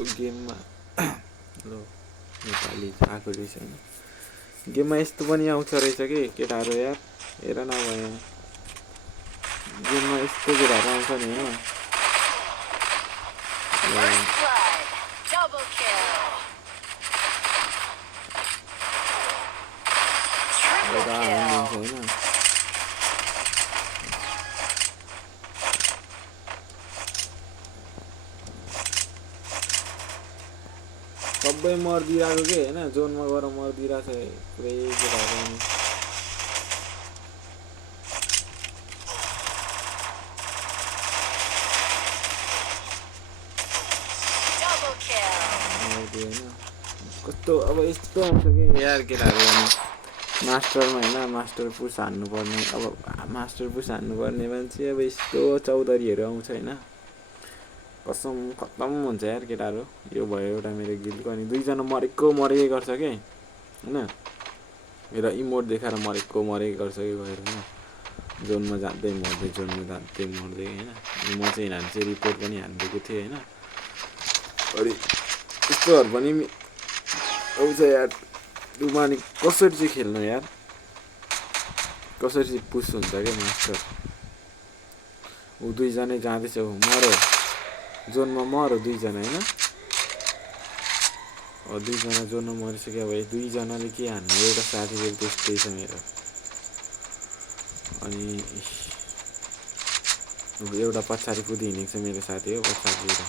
यस्तो गेममा ल नेपाली आएको रहेछ हैन गेममा यस्तो पनि आउँछ रहेछ कि केटाहरू यार हेर न अब यहाँ गेममा यस्तो केटाहरू आउँछ नि हैन सबै मर्दिरहेको के हैन जोनमा गएर मर्दिरहेछ पुरै केटाहरू कस्तो अब यस्तो आउँछ कि यार केटाहरू अनि मास्टरमा हैन मास्टर पुस हान्नुपर्ने अब मास्टर पुस हान्नुपर्ने मान्छे अब यस्तो चौधरीहरू आउँछ हैन कसम खत्तम हुन्छ यार केटाहरू यो भयो एउटा मेरो गिल्डको अनि दुईजना मरेकै गर्छ के हैन र इमोट देखाएर मरेकै गर्छ कि गएर हैन जोनमा जाँदै मर्दै हैन म चाहिँ यिनीहरू चाहिँ रिपोर्ट पनि हानिदिएको थिएँ हैन अनि यस्तोहरू पनि आउँछ यार रुमा नि कसरी चाहिँ खेल्नु यार कसरी चाहिँ पुस हुन्छ क्या मास्टर ऊ दुईजनै जाँदैछ मर्यो जोनमा मर्यो दुईजना हैन दुईजना जोनमा मरिसक्यो अब दुईजनाले के हान्नु एउटा साथीले त्यस्तै छ मेरो अनि एउटा पछाडि कुदी हिँडेको छ मेरो साथी हो पछाडिबाट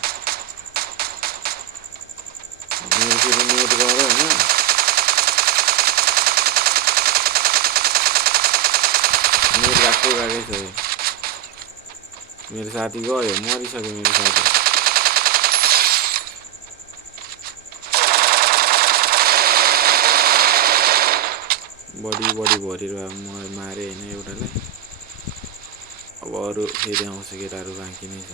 मेरो फेरि नेट गऱ्यो हैन नेट गएकै छ मेरो साथी गयो मरिसक्यो मेरो साथी बडी भरेर मारे हैन एउटालाई अब अरू फेरि आउँछ केटाहरू बाँकी नै छ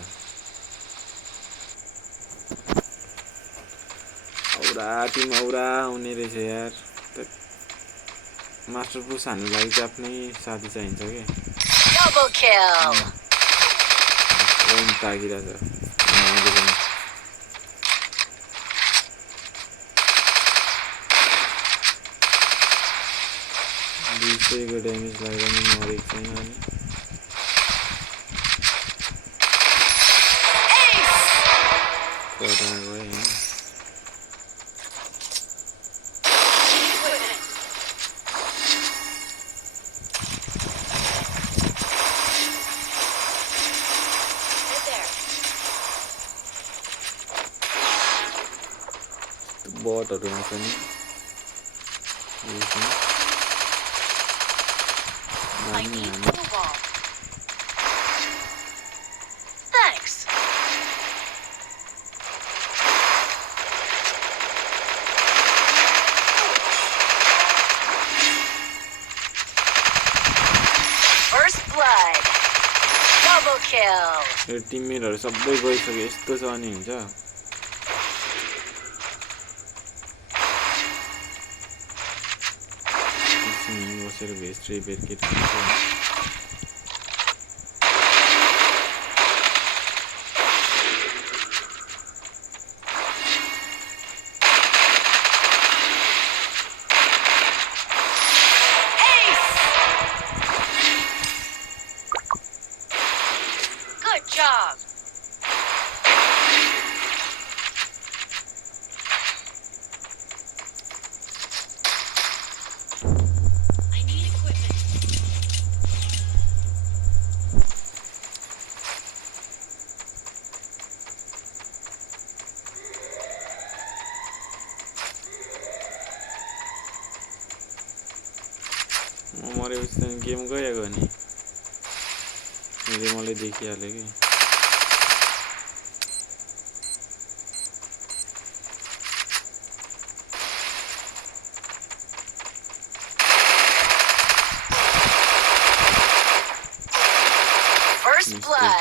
औरा आउने रहेछ यार मास्टर पुस हान्नु लागि चाहिँ आफ्नै साथी चाहिन्छ के डबल किल ओम तागिरहेछ दुईसैको ड्यामेज लागेर नि मरेको छैन अनि कता गयो हैन बटहरु आउँछ नि Thanks. First blood. Double kill. यो टिममेटहरु सबै गइसक्यो यस्तो छ अनि हुन्छ बसेर भेस्ट्री बेरकेट Good job. I need equipment. म मरेपछि त गेम गएको नि मैले मलाई देखिहाल्यो कि First blood.